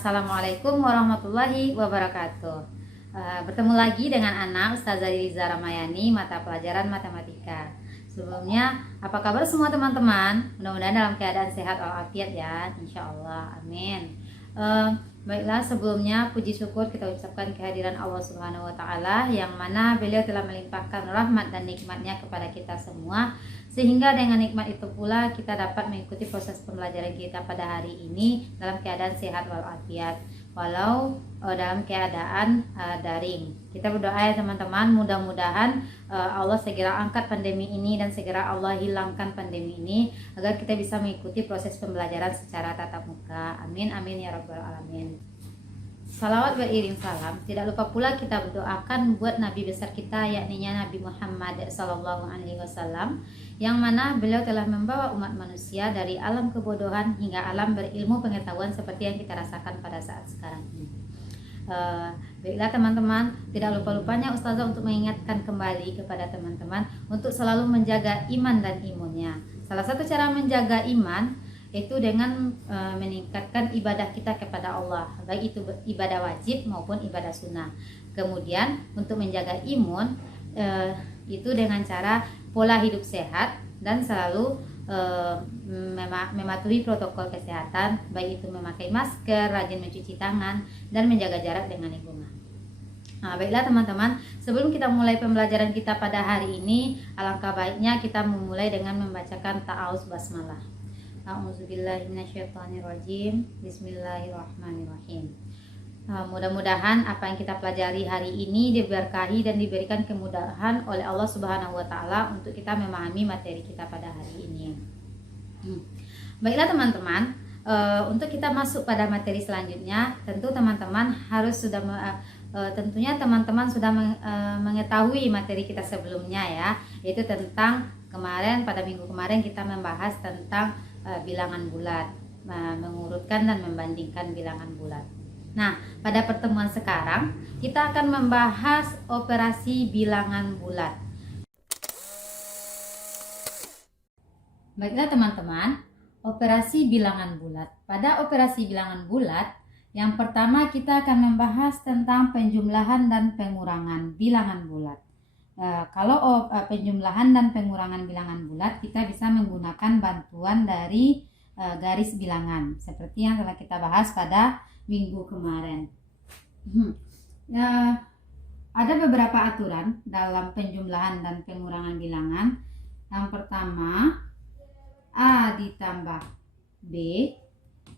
Assalamualaikum warahmatullahi wabarakatuh. Bertemu lagi dengan Ana, Ustazah Riza Ramayani, mata pelajaran matematika. Sebelumnya, apa kabar semua teman-teman? Mudah-mudahan dalam keadaan sehat walafiat ya, insya Allah, amin. Baiklah, sebelumnya puji syukur kita ucapkan kehadiran Allah Subhanahu wa Ta'ala, yang mana beliau telah melimpahkan rahmat dan nikmatnya kepada kita semua, sehingga dengan nikmat itu pula kita dapat mengikuti proses pembelajaran kita pada hari ini dalam keadaan sehat walafiat, walau dalam keadaan daring. Kita berdoa ya teman-teman, mudah-mudahan Allah segera angkat pandemi ini dan segera Allah hilangkan pandemi ini agar kita bisa mengikuti proses pembelajaran secara tatap muka. Amin amin ya rabbal alamin. Salawat beriring salam. Tidak lupa pula kita berdoakan buat Nabi besar kita, yakni Nabi Muhammad SAW, yang mana beliau telah membawa umat manusia dari alam kebodohan hingga alam berilmu pengetahuan seperti yang kita rasakan pada saat sekarang ini. Baiklah teman-teman, tidak lupa-lupanya Ustazah untuk mengingatkan kembali kepada teman-teman untuk selalu menjaga iman dan imunnya. Salah satu cara menjaga iman itu dengan meningkatkan ibadah kita kepada Allah, baik itu ibadah wajib maupun ibadah sunnah. Kemudian untuk menjaga imun itu dengan cara pola hidup sehat dan selalu mematuhi protokol kesehatan, baik itu memakai masker, rajin mencuci tangan, dan menjaga jarak dengan lingkungan. Nah, baiklah teman-teman, sebelum kita mulai pembelajaran kita pada hari ini, alangkah baiknya kita memulai dengan membacakan ta'awuz basmalah. A'udzubillahiminasyaitonirrajim. Bismillahirrahmanirrahim. Mudah-mudahan apa yang kita pelajari hari ini diberkahi dan diberikan kemudahan oleh Allah Subhanahu wa Ta'ala untuk kita memahami materi kita pada hari ini. Baiklah teman-teman, untuk kita masuk pada materi selanjutnya, tentu teman-teman harus tentunya teman-teman sudah mengetahui materi kita sebelumnya ya, yaitu tentang pada minggu kemarin kita membahas tentang bilangan bulat, mengurutkan dan membandingkan bilangan bulat. Nah, pada pertemuan sekarang kita akan membahas operasi bilangan bulat. Baiklah teman-teman, operasi bilangan bulat. Pada operasi bilangan bulat, yang pertama kita akan membahas tentang penjumlahan dan pengurangan bilangan bulat. Kalau penjumlahan dan pengurangan bilangan bulat, kita bisa menggunakan bantuan dari garis bilangan seperti yang telah kita bahas pada minggu kemarin. Ada beberapa aturan dalam penjumlahan dan pengurangan bilangan. Yang pertama, A ditambah B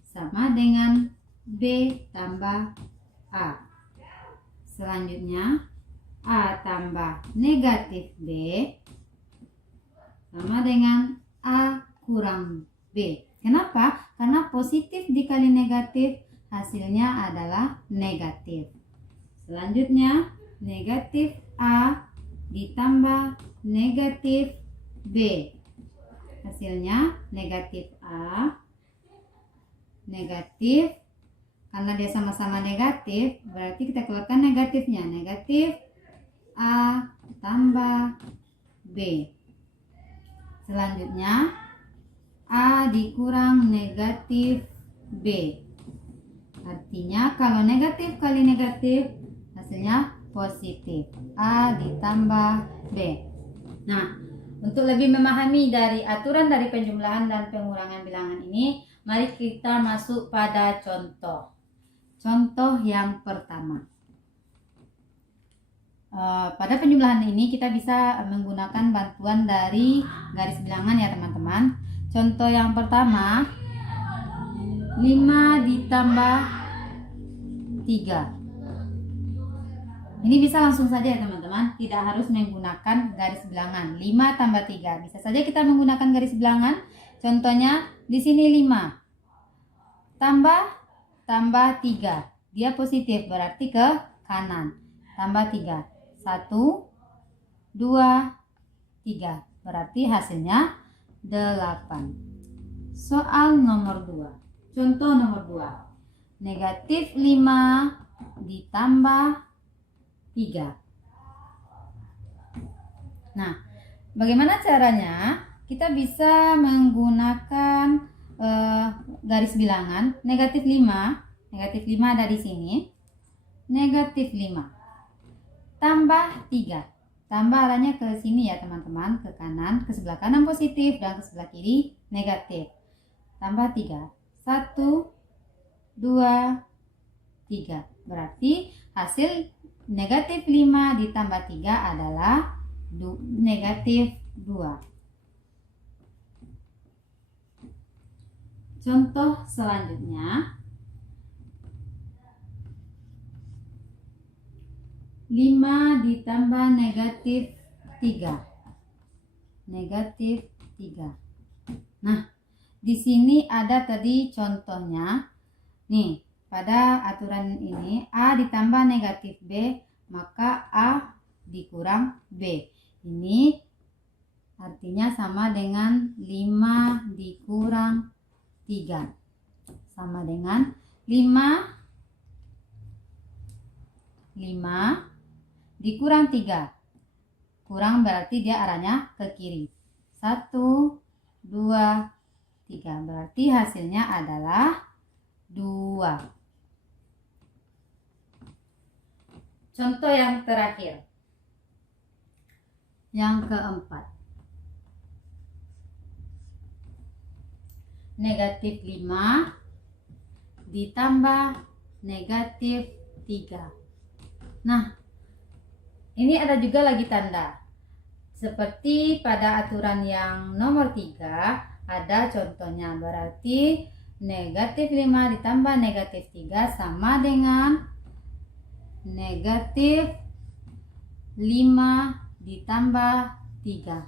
sama dengan B tambah A. Selanjutnya, A tambah negatif B sama dengan A kurang B. Kenapa? Karena positif dikali negatif hasilnya adalah negatif. Selanjutnya, negatif A ditambah negatif B. Hasilnya negatif A, negatif. Karena dia sama-sama negatif, berarti kita keluarkan negatifnya. Negatif A tambah B. Selanjutnya, A dikurang negatif B. Artinya kalau negatif kali negatif hasilnya positif. A ditambah B. Nah, untuk lebih memahami dari aturan dari penjumlahan dan pengurangan bilangan ini, mari kita masuk pada contoh. Contoh yang pertama. Pada penjumlahan ini kita bisa menggunakan bantuan dari garis bilangan ya teman-teman. Contoh yang pertama, 5 ditambah 3. Ini bisa langsung saja ya teman-teman, tidak harus menggunakan garis bilangan. 5 tambah 3, bisa saja kita menggunakan garis bilangan. Contohnya di sini 5 tambah 3, dia positif berarti ke kanan, tambah 3, 1, 2, 3, berarti hasilnya 8. Soal nomor 2. Contoh nomor 2. Negatif 5 ditambah 3. Nah, bagaimana caranya? Kita bisa menggunakan garis bilangan. Negatif 5 Negatif 5 ada di sini. Negatif 5 tambah 3. Tambah arahnya ke sini ya teman-teman, ke kanan, ke sebelah kanan positif dan ke sebelah kiri negatif. Tambah 3. 1, 2, 3. Berarti hasil negatif 5 ditambah 3 adalah negatif 2. Contoh selanjutnya, 5 ditambah negatif 3. Negatif 3. Nah, di sini ada tadi contohnya. Nih, pada aturan ini A ditambah negatif B, maka A dikurang B. Ini artinya sama dengan 5 dikurang 3. Sama dengan 5 dikurang 3. Kurang berarti dia arahnya ke kiri. 1, 2, 3. Berarti hasilnya adalah 2. Contoh yang terakhir. Yang keempat. Negatif 5 ditambah negatif 3. Nah, ini ada juga lagi tanda. Seperti pada aturan yang nomor 3, ada contohnya. Berarti negatif 5 ditambah negatif 3 sama dengan negatif 5 ditambah 3.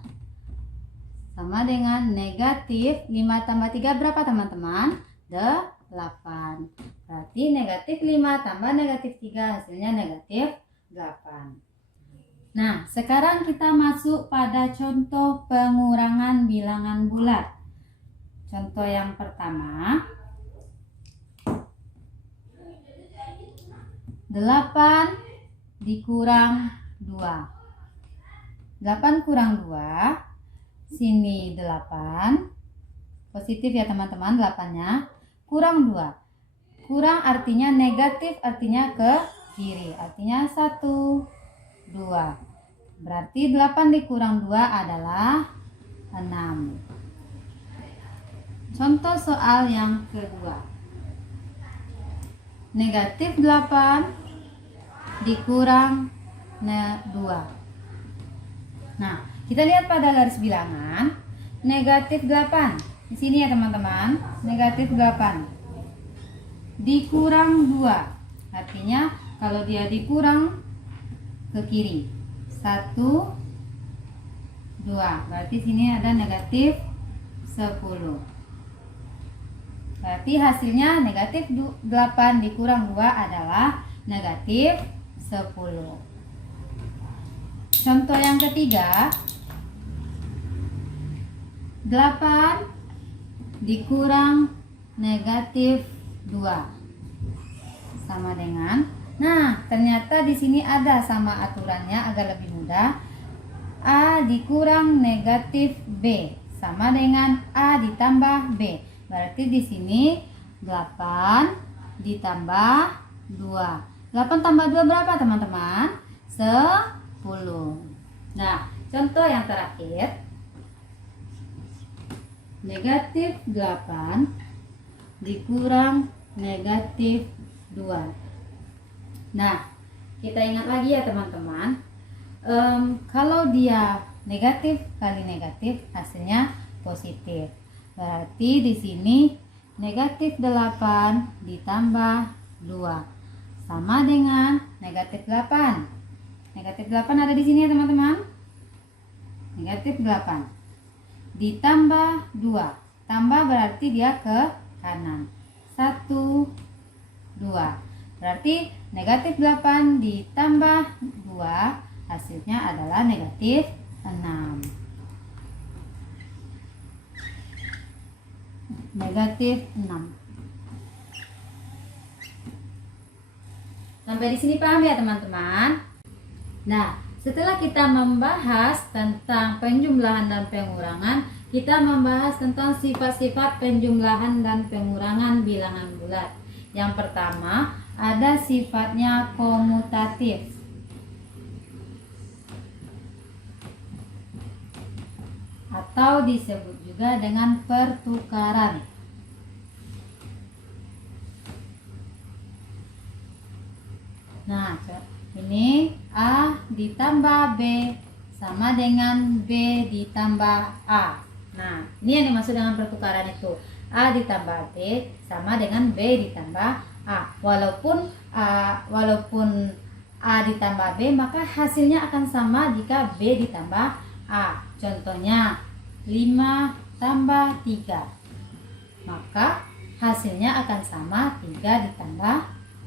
Sama dengan negatif 5 tambah 3 berapa teman-teman? 8. Berarti negatif 5 tambah negatif 3 hasilnya negatif 8. Nah, sekarang kita masuk pada contoh pengurangan bilangan bulat. Contoh yang pertama, 8 dikurang 2. 8 kurang 2, sini 8. Positif ya teman-teman, 8-nya. Kurang 2. Kurang artinya negatif, artinya ke kiri. Artinya 1, 2. Berarti 8 dikurang 2 adalah 6. Contoh soal yang kedua. Negatif 8 dikurang 2. Nah, kita lihat pada garis bilangan. Negatif 8. Di sini ya teman-teman. Negatif 8 dikurang 2. Artinya kalau dia dikurang ke kiri. 1, 2. Berarti sini ada negatif 10. Berarti hasilnya negatif 8 dikurang 2 adalah negatif 10. Contoh yang ketiga, 8 dikurang negatif 2 sama dengan, nah ternyata di sini ada sama aturannya agar lebih mudah. A dikurang negatif B sama dengan A ditambah B. Berarti di sini 8 ditambah 2. 8 tambah 2 berapa teman-teman? 10. Nah, contoh yang terakhir. Negatif 8 dikurang negatif 2. Nah, kita ingat lagi ya teman-teman. Kalau dia negatif kali negatif, hasilnya positif. Berarti di sini negatif 8 ditambah 2 sama dengan negatif 8. Negatif 8 ada di sini ya teman-teman. Negatif 8 ditambah 2. Tambah berarti dia ke kanan. 1, 2. Berarti negatif 8 ditambah 2 hasilnya adalah negatif 6. Negatif 6. Sampai di sini paham ya teman-teman? Nah, setelah kita membahas tentang penjumlahan dan pengurangan, kita membahas tentang sifat-sifat penjumlahan dan pengurangan bilangan bulat. Yang pertama, ada sifatnya komutatif. Atau disebut juga dengan pertukaran. Nah, ini A ditambah B sama dengan B ditambah A. Nah, ini yang dimaksud dengan pertukaran itu. A ditambah B sama dengan B ditambah A. Walaupun A ditambah B, maka hasilnya akan sama jika B ditambah A. Contohnya 5 tambah 3, maka hasilnya akan sama 3 ditambah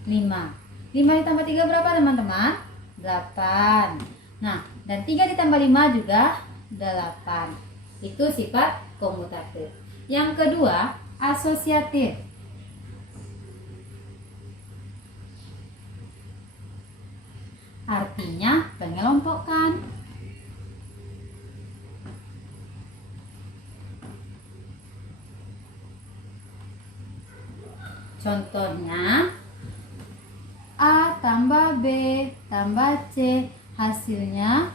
5. 5 ditambah 3 berapa teman-teman? 8. Nah, dan 3 ditambah 5 juga 8. Itu sifat komutatif. Yang kedua, asosiatif. Artinya pengelompokkan. Contohnya A tambah B tambah C, hasilnya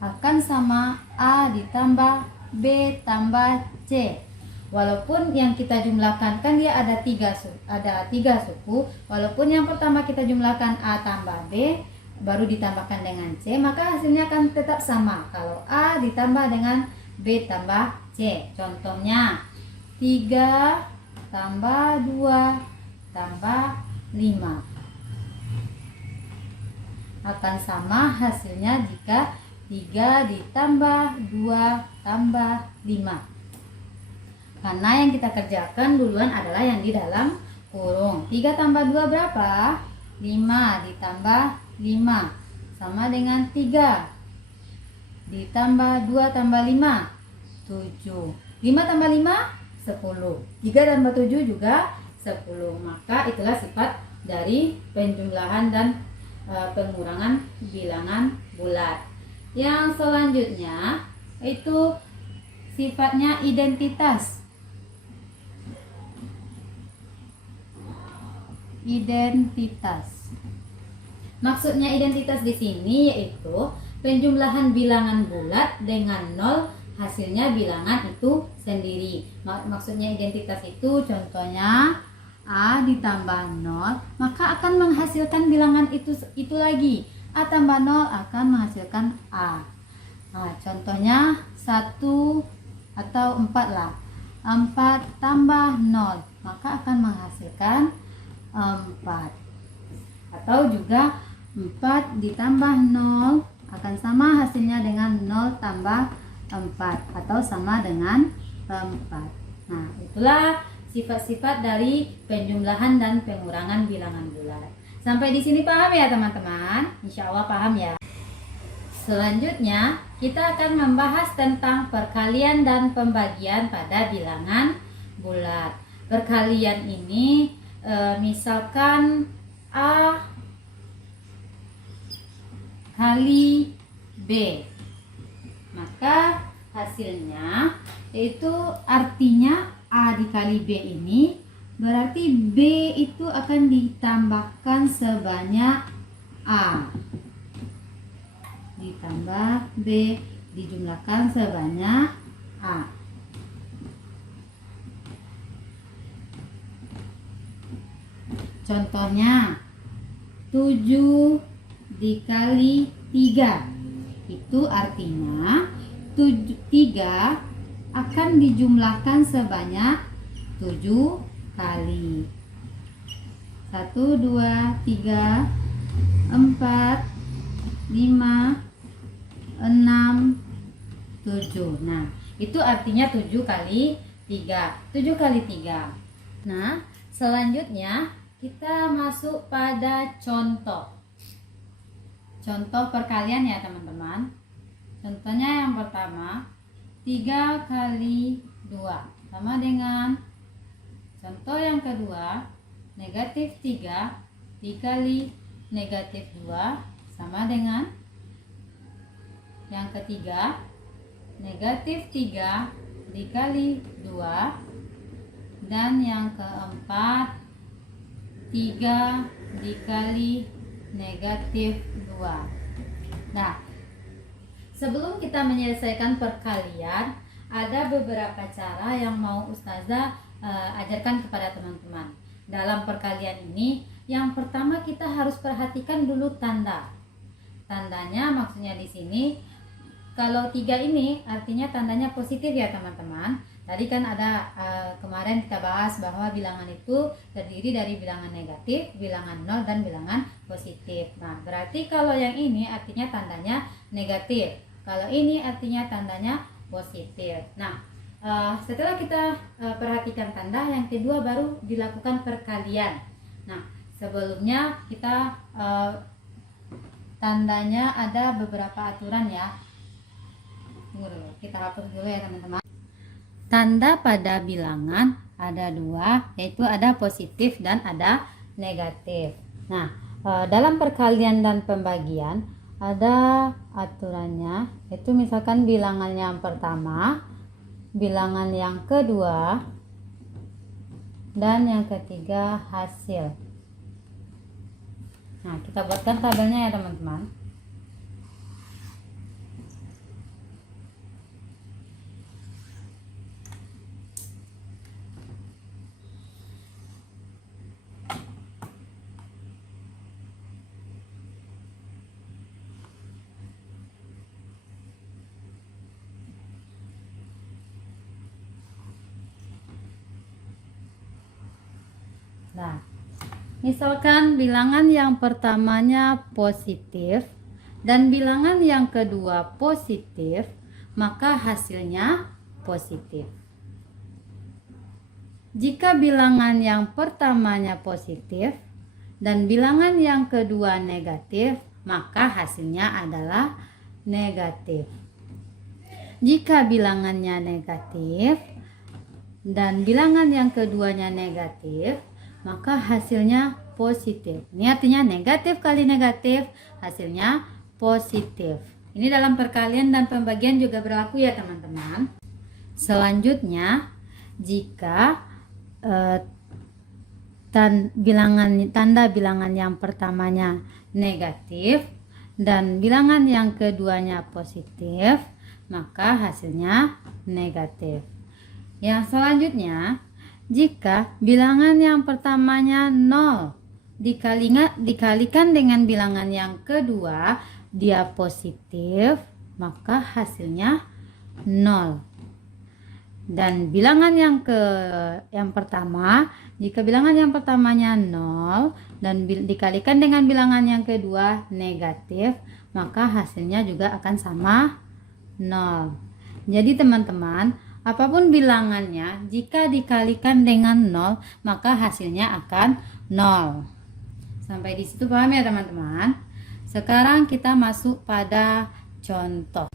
akan sama A ditambah B tambah C. Walaupun yang kita jumlahkan kan dia ada tiga suku. Walaupun yang pertama kita jumlahkan A tambah B baru ditambahkan dengan C, maka hasilnya akan tetap sama kalau A ditambah dengan B tambah C. Contohnya 3 tambah 2 tambah 5 akan sama hasilnya jika 3 ditambah 2 tambah 5. Karena yang kita kerjakan duluan adalah yang di dalam kurung. 3 tambah 2 berapa? 5 ditambah 5 sama dengan 3 ditambah 2 tambah 5 7. 5 tambah 5 10. 3 tambah 7 juga 10. Maka itulah sifat dari penjumlahan dan pengurangan bilangan bulat. Yang selanjutnya itu sifatnya identitas. Identitas. Maksudnya identitas di sini yaitu penjumlahan bilangan bulat dengan 0, hasilnya bilangan itu sendiri. Maksudnya identitas itu contohnya A ditambah 0, maka akan menghasilkan bilangan itu lagi. A tambah 0 akan menghasilkan A. Nah, contohnya 1 atau 4 lah. 4 tambah 0, maka akan menghasilkan 4. Atau juga 4 ditambah 0 akan sama hasilnya dengan 0 tambah 4 atau sama dengan 4. Nah, itulah sifat-sifat dari penjumlahan dan pengurangan bilangan bulat. Sampai di sini paham ya teman-teman? Insya Allah paham ya. Selanjutnya kita akan membahas tentang perkalian dan pembagian pada bilangan bulat. Perkalian ini misalkan A kali B, maka hasilnya yaitu artinya A dikali B ini berarti B itu akan ditambahkan sebanyak A ditambah B dijumlahkan sebanyak A. Contohnya 7 dikali 3, itu artinya 3 akan dijumlahkan sebanyak 7 kali. 1, 2, 3, 4, 5, 6, 7. Nah, itu artinya 7 kali 3. 7 kali 3. Nah, selanjutnya kita masuk pada contoh. Contoh perkalian ya teman-teman. Contohnya yang pertama 3 kali 2 sama dengan, contoh yang kedua negatif 3 dikali negatif 2 sama dengan, yang ketiga negatif 3 dikali 2, dan yang keempat 3 dikali negatif 2. Nah, sebelum kita menyelesaikan perkalian, ada beberapa cara yang mau Ustazah ajarkan kepada teman-teman. Dalam perkalian ini, yang pertama kita harus perhatikan dulu tanda. Tandanya maksudnya di sini, kalau 3 ini artinya tandanya positif ya teman-teman. Tadi kan ada kemarin kita bahas bahwa bilangan itu terdiri dari bilangan negatif, bilangan 0, dan bilangan positif. Nah, berarti kalau yang ini artinya tandanya negatif. Kalau ini artinya tandanya positif. Nah, setelah kita perhatikan tanda, yang kedua baru dilakukan perkalian. Nah, sebelumnya kita tandanya ada beberapa aturan ya. Tunggu dulu, kita hapus dulu ya teman-teman. Tanda pada bilangan ada 2, yaitu ada positif dan ada negatif. Nah, dalam perkalian dan pembagian ada aturannya, yaitu misalkan bilangan yang pertama, bilangan yang kedua, dan yang ketiga hasil. Nah, kita buatkan tabelnya ya teman-teman. Nah, misalkan bilangan yang pertamanya positif dan bilangan yang kedua positif, maka hasilnya positif. Jika bilangan yang pertamanya positif dan bilangan yang kedua negatif, maka hasilnya adalah negatif. Jika bilangannya negatif dan bilangan yang keduanya negatif, maka hasilnya positif. Ini artinya negatif kali negatif, hasilnya positif. Ini dalam perkalian dan pembagian juga berlaku ya teman-teman. Selanjutnya, jika tanda bilangan yang pertamanya negatif dan bilangan yang keduanya positif, maka hasilnya negatif. Yang selanjutnya, jika bilangan yang pertamanya 0 dikalikan dengan bilangan yang kedua dia positif, maka hasilnya 0. Dan bilangan yang pertama, jika bilangan yang pertamanya 0 dan dikalikan dengan bilangan yang kedua negatif, maka hasilnya juga akan sama 0. Jadi teman-teman, apapun bilangannya, jika dikalikan dengan 0, maka hasilnya akan 0. Sampai di situ paham ya teman-teman? Sekarang kita masuk pada contoh.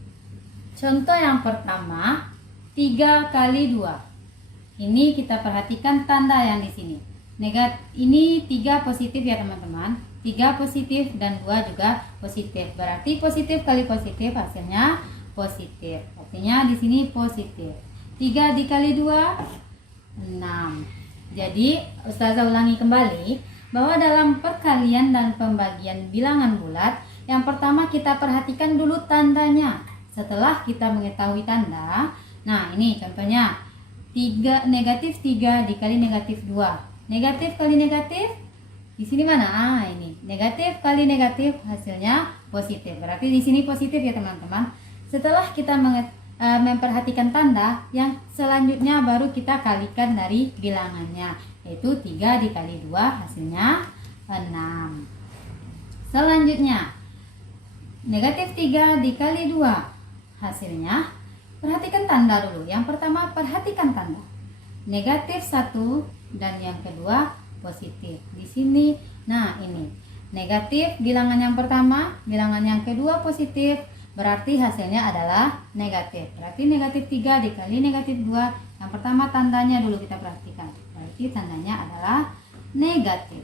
Contoh yang pertama, 3 kali 2. Ini kita perhatikan tanda yang di sini. Ini 3 positif ya teman-teman. 3 positif dan 2 juga positif. Berarti positif kali positif hasilnya positif. Artinya di sini positif. 3 dikali 2, 6. Jadi Ustazah ulangi kembali bahwa dalam perkalian dan pembagian bilangan bulat, yang pertama kita perhatikan dulu tandanya. Setelah kita mengetahui tanda, nah ini contohnya, negatif 3 dikali negatif 2. Negatif kali negatif, di sini mana? Ini negatif kali negatif hasilnya positif. Berarti di sini positif ya teman-teman. Setelah kita memperhatikan tanda, yang selanjutnya baru kita kalikan dari bilangannya, yaitu 3 dikali 2 hasilnya 6. Selanjutnya, negatif 3 dikali 2 hasilnya, perhatikan tanda dulu. Yang pertama perhatikan tanda, negatif 1 dan yang kedua positif. Di sini, nah ini negatif bilangan yang pertama, bilangan yang kedua positif, berarti hasilnya adalah negatif. Berarti negatif 3 dikali negatif 2, yang pertama tandanya dulu kita perhatikan, berarti tandanya adalah negatif.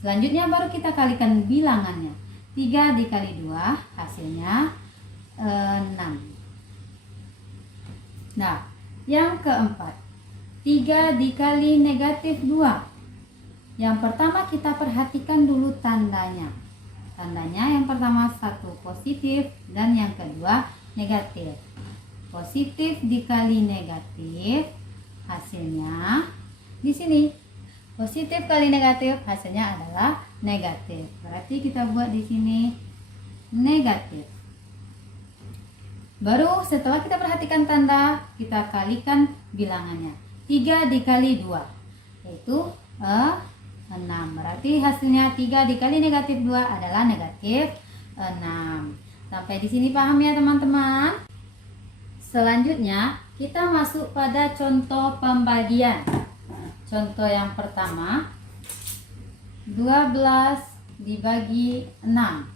Selanjutnya baru kita kalikan bilangannya, 3 dikali 2 hasilnya 6. Nah, yang keempat, 3 dikali negatif 2. Yang pertama kita perhatikan dulu tandanya. Tandanya yang pertama satu positif dan yang kedua negatif. Positif dikali negatif hasilnya di sini. Positif kali negatif hasilnya adalah negatif. Berarti kita buat di sini negatif. Baru setelah kita perhatikan tanda, kita kalikan bilangannya. 3 dikali 2 yaitu 6. Berarti hasilnya 3 dikali negatif 2 adalah negatif 6. Sampai di sini paham ya teman-teman? Selanjutnya kita masuk pada contoh pembagian. Contoh yang pertama, 12 dibagi 6.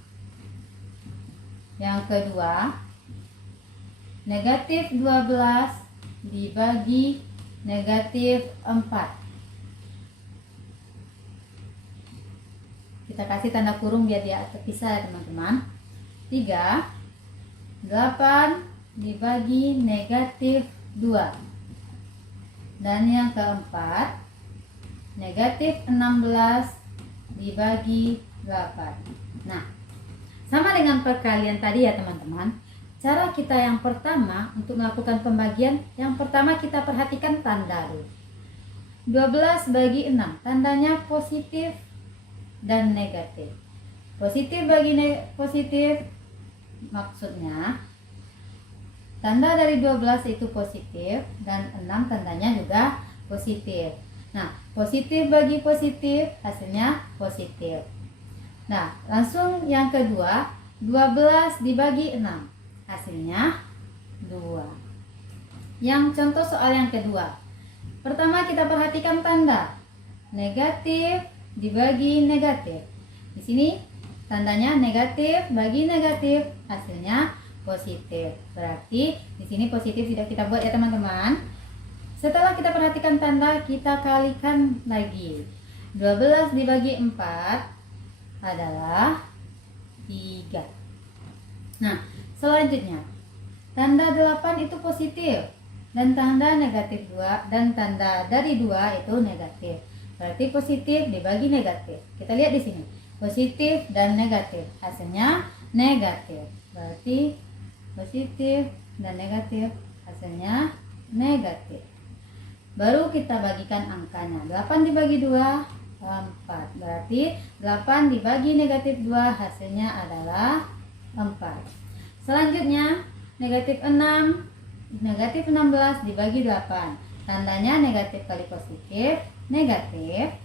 Yang kedua, negatif 12 dibagi negatif 4. Kita kasih tanda kurung biar dia terpisah ya teman-teman. 3, 8 dibagi negatif 2. Dan yang keempat, negatif 16 dibagi 8. Nah, sama dengan perkalian tadi ya teman-teman. Cara kita yang pertama untuk melakukan pembagian, yang pertama kita perhatikan tanda dulu. 12 bagi 6, tandanya positif dan negatif. Positif bagi positif maksudnya tanda dari 12 itu positif dan 6 tandanya juga positif. Nah, positif bagi positif hasilnya positif. Nah, langsung yang kedua, 12 dibagi 6 hasilnya 2. Yang contoh soal yang kedua, pertama kita perhatikan tanda negatif dibagi negatif. Di sini tandanya negatif bagi negatif hasilnya positif. Berarti di sini positif tidak kita buat ya teman-teman. Setelah kita perhatikan tanda, kita kalikan lagi. 12 dibagi 4 adalah 3. Nah, selanjutnya tanda 8 itu positif dan tanda negatif 2 dan tanda dari 2 itu negatif. Berarti positif dibagi negatif. Kita lihat di sini. Positif dan negatif. Hasilnya negatif. Berarti positif dan negatif hasilnya negatif. Baru kita bagikan angkanya. 8 dibagi 2 4. Berarti 8 dibagi negatif 2 hasilnya adalah 4. Selanjutnya negatif 6, negatif 16 dibagi 8. Tandanya negatif kali positif, negatif.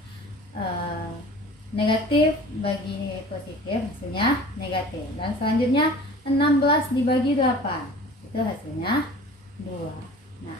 Negatif bagi positif hasilnya negatif. Dan selanjutnya 16 dibagi 8 itu hasilnya 2. Nah,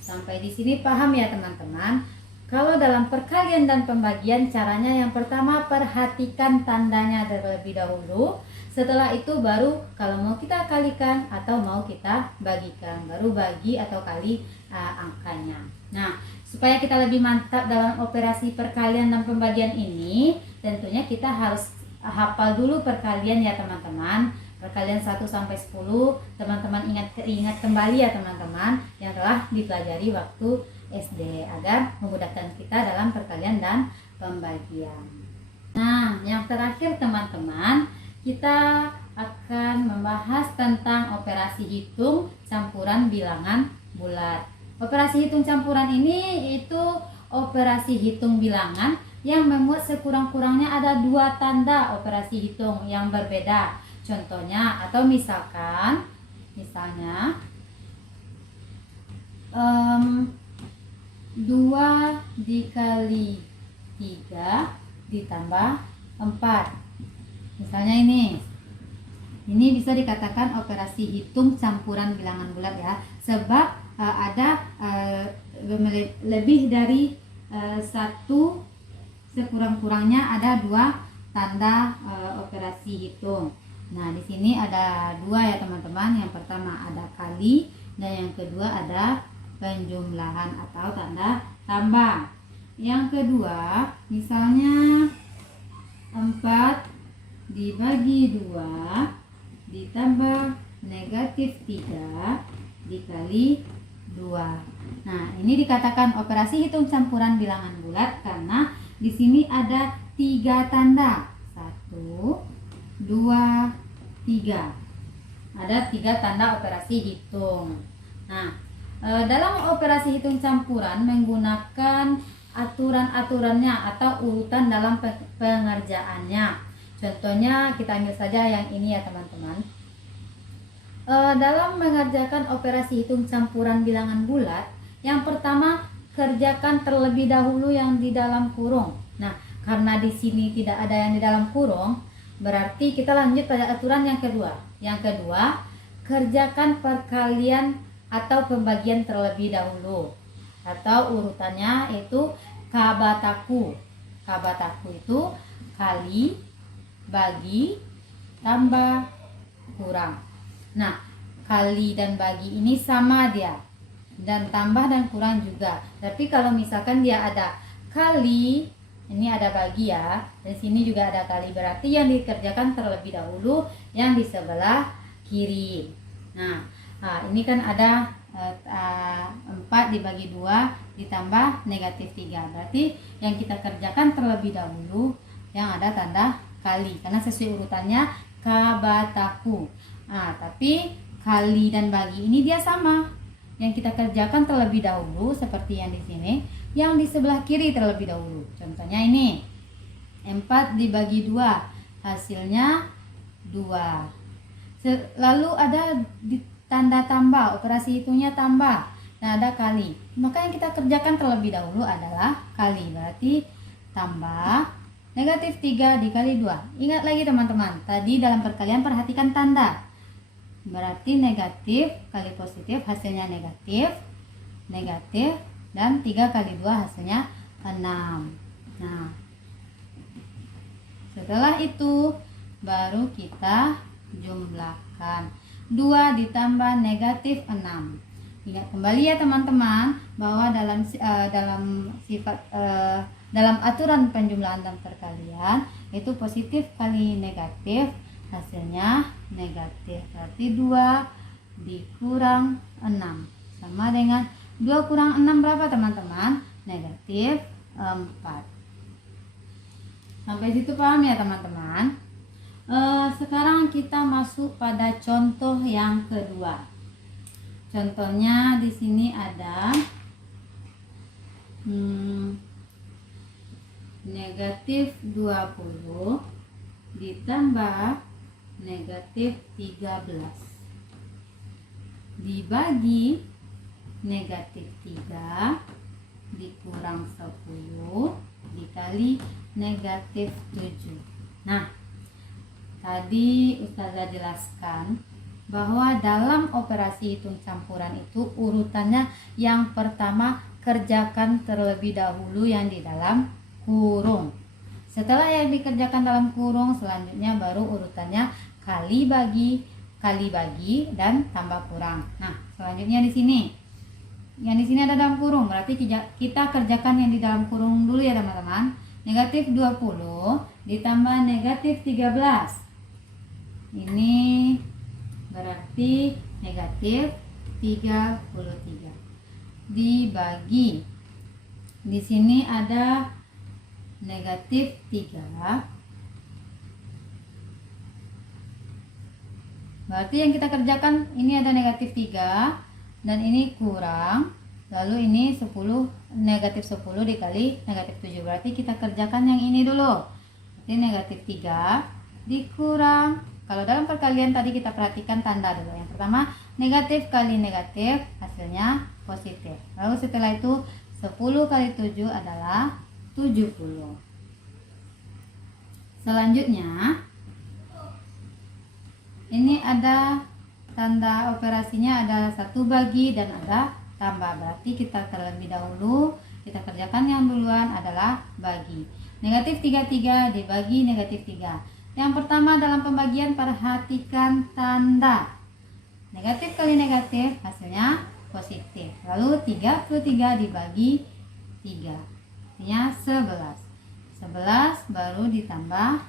sampai di sini paham ya teman-teman. Kalau dalam perkalian dan pembagian, caranya yang pertama perhatikan tandanya terlebih dahulu. Setelah itu baru kalau mau kita kalikan atau mau kita bagikan, baru bagi atau kali angkanya. Nah, supaya kita lebih mantap dalam operasi perkalian dan pembagian ini, tentunya kita harus hafal dulu perkalian ya teman-teman. Perkalian 1 sampai 10, teman-teman ingat kembali ya teman-teman yang telah dipelajari waktu SD agar memudahkan kita dalam perkalian dan pembagian. Nah, yang terakhir teman-teman, kita akan membahas tentang operasi hitung campuran bilangan bulat. Operasi hitung campuran ini itu operasi hitung bilangan yang memuat sekurang-kurangnya ada 2 tanda operasi hitung yang berbeda. Contohnya atau misalnya 2 dikali 3 ditambah 4. Misalnya ini bisa dikatakan operasi hitung campuran bilangan bulat ya, sebab ada lebih dari 1, sekurang-kurangnya ada 2 tanda operasi hitung. Nah, di sini ada 2 ya teman-teman. Yang pertama ada kali dan yang kedua ada penjumlahan atau tanda tambah. Yang kedua, misalnya 4 dibagi 2 ditambah negatif 3 dikali 2. Nah, ini dikatakan operasi hitung campuran bilangan bulat karena di sini ada 3 tanda. 1, 2, 3. Ada 3 tanda operasi hitung. Nah, dalam operasi hitung campuran menggunakan aturan-aturannya atau urutan dalam pengerjaannya. Contohnya kita ambil saja yang ini ya teman-teman. Dalam mengerjakan operasi hitung campuran bilangan bulat, yang pertama kerjakan terlebih dahulu yang di dalam kurung. Nah, karena di sini tidak ada yang di dalam kurung, berarti kita lanjut pada aturan yang kedua. Yang kedua, kerjakan perkalian atau pembagian terlebih dahulu. Atau urutannya itu kabataku. Kabataku itu kali, bagi, tambah, kurang. Nah, kali dan bagi ini sama dia, dan tambah dan kurang juga. Tapi kalau misalkan dia ada kali, ini ada bagi ya, dan sini juga ada kali, berarti yang dikerjakan terlebih dahulu yang di sebelah kiri. Nah, ini kan ada 4 dibagi 2 ditambah negatif 3, berarti yang kita kerjakan terlebih dahulu yang ada tanda kali, karena sesuai urutannya kabataku. Tapi kali dan bagi ini dia sama, yang kita kerjakan terlebih dahulu seperti yang di sini, yang di sebelah kiri terlebih dahulu. Contohnya ini 4 dibagi 2 hasilnya 2. Lalu ada di tanda tambah, operasi hitungnya tambah. Nah, ada kali. Maka yang kita kerjakan terlebih dahulu adalah kali. Berarti tambah negatif 3 dikali 2. Ingat lagi teman-teman, tadi dalam perkalian perhatikan tanda. Berarti negatif kali positif hasilnya negatif, negatif, dan 3 kali 2 hasilnya 6. Nah, setelah itu baru kita jumlahkan. 2 ditambah negatif 6. Ingat kembali ya teman-teman, bahwa dalam dalam aturan penjumlahan dan perkalian itu positif kali negatif hasilnya negatif. Berarti 2 dikurang 6 sama dengan 2 kurang 6 berapa teman-teman? Negatif 4. Sampai situ paham ya teman-teman? Sekarang kita masuk pada contoh yang kedua. Contohnya di sini ada negatif 20 ditambah negatif 13 dibagi negatif 3 dikurang 10 dikali negatif 7. Nah, tadi Ustazah jelaskan bahwa dalam operasi hitung campuran itu urutannya yang pertama kerjakan terlebih dahulu yang di dalam kurung. Setelah yang dikerjakan dalam kurung, selanjutnya baru urutannya kali bagi, dan tambah kurang. Nah, selanjutnya di sini. Yang di sini ada dalam kurung, berarti kita kerjakan yang di dalam kurung dulu ya teman-teman. Negatif 20 ditambah negatif 13. Ini berarti negatif 33 dibagi, di sini ada negatif 3, berarti yang kita kerjakan ini ada negatif 3 dan ini kurang, lalu ini 10, negatif 10 dikali negatif 7, berarti kita kerjakan yang ini dulu. Berarti negatif 3 dikurang, kalau dalam perkalian tadi kita perhatikan tanda dulu. Yang pertama negatif kali negatif hasilnya positif, lalu setelah itu 10 kali 7 adalah 70. Selanjutnya ini ada tanda operasinya adalah 1 bagi dan ada tambah, berarti kita terlebih dahulu kita kerjakan yang duluan adalah bagi. Negatif 33 dibagi negatif 3. Yang pertama dalam pembagian perhatikan tanda. Negatif kali negatif hasilnya positif, lalu 33 dibagi 3 artinya 11. 11 baru ditambah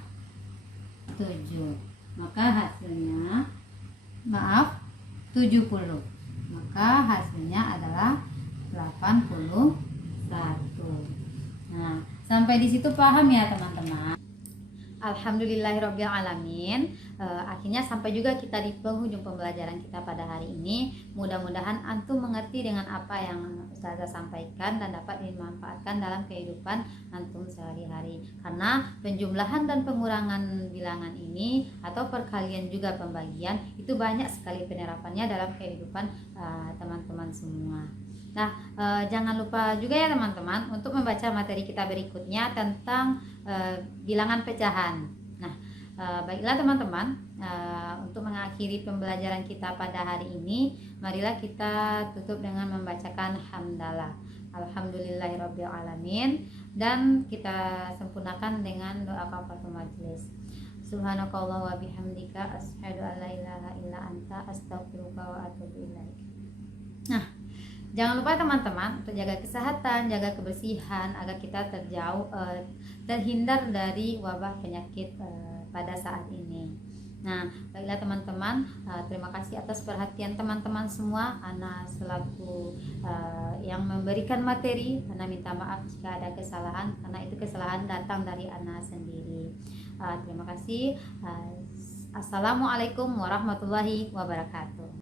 7, maka hasilnya 70, maka hasilnya adalah 81. Nah, Sampai di situ paham ya teman-teman? Alhamdulillahirobbilalamin. Akhirnya sampai juga kita di penghujung pembelajaran kita pada hari ini. Mudah-mudahan antum mengerti dengan apa yang Ustazah sampaikan dan dapat dimanfaatkan dalam kehidupan antum sehari-hari. Karena penjumlahan dan pengurangan bilangan ini atau perkalian juga pembagian itu banyak sekali penerapannya dalam kehidupan teman-teman semua. Nah, jangan lupa juga ya teman-teman untuk membaca materi kita berikutnya tentang bilangan pecahan. Nah, baiklah teman-teman, untuk mengakhiri pembelajaran kita pada hari ini, marilah kita tutup dengan membacakan hamdalah. Alhamdulillahirobbilalamin, dan kita sempurnakan dengan doa kafaratul majelis. Subhanakallah wa bihamdika asyhadu an la ilaha illa anta astaghfiruka wa atubu ilaik. Nah, jangan lupa teman-teman untuk jaga kesehatan, jaga kebersihan agar kita terhindar dari wabah penyakit pada saat ini. Nah, baiklah teman-teman, terima kasih atas perhatian teman-teman semua. Ana selaku yang memberikan materi, Ana minta maaf jika ada kesalahan karena itu kesalahan datang dari Ana sendiri. Terima kasih. Assalamualaikum warahmatullahi wabarakatuh.